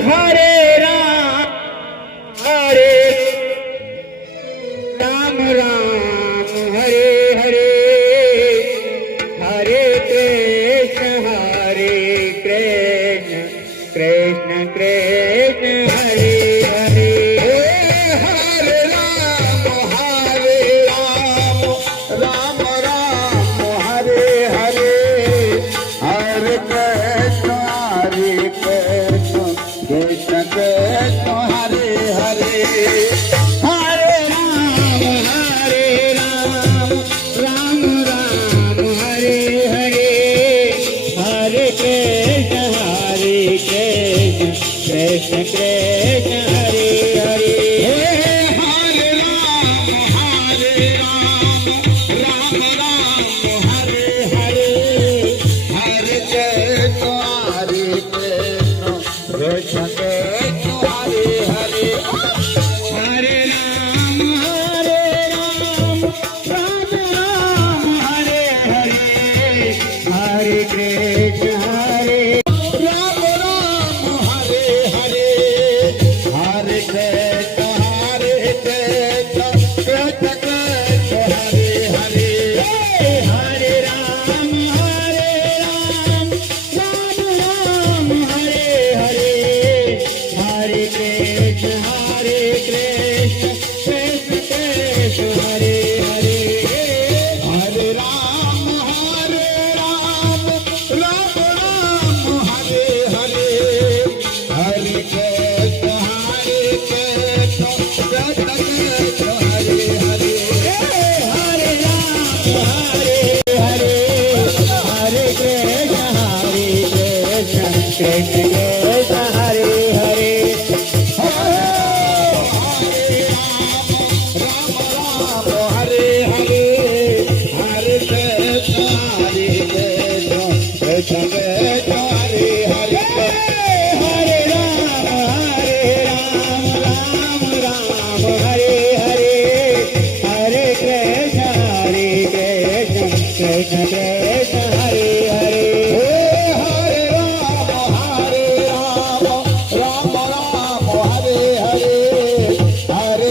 Hare Ram Ram Hare Hare Hare Krishna Krishna Krishna Hare Hare Hare Ram Ram Ram Hare Hare Hare Krishna Krishna Krishna Hare Hare Hare Ram Ram Ram Hare Hare Hare Krishna Krishna Krishna Hare Hare Hare Ram Ram Hare Hare Hare Krishna Krishna Krishna Hare Hare Hare Ram Ram Hare Hare Hare Krishna Ram Hare Hare Hare Krishna Krishna Krishna Hare Hare Hare Ram Ram Hare Hare Hare Krishna Krishna Krishna Hare Hare Hare Ram Hare Hare Hare Krishna Krishna Krishna Hare Hare Hare Ram Hare Hare Krishna Krishna Krishna Hare Hare Ram Hare Hare Hare Krishna Krishna Krishna Hare Hare Hare Ram Ram Hare Hare Hare Krishna Krishna Krishna Hare Hare Hare Ram Hare Hare Hare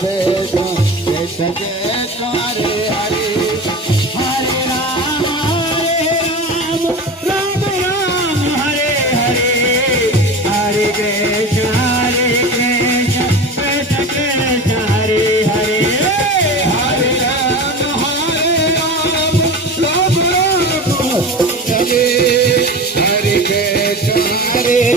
Krishna Krishna Krishna Hare Hare Hare Ram Ram Hare Hare Hare Krishna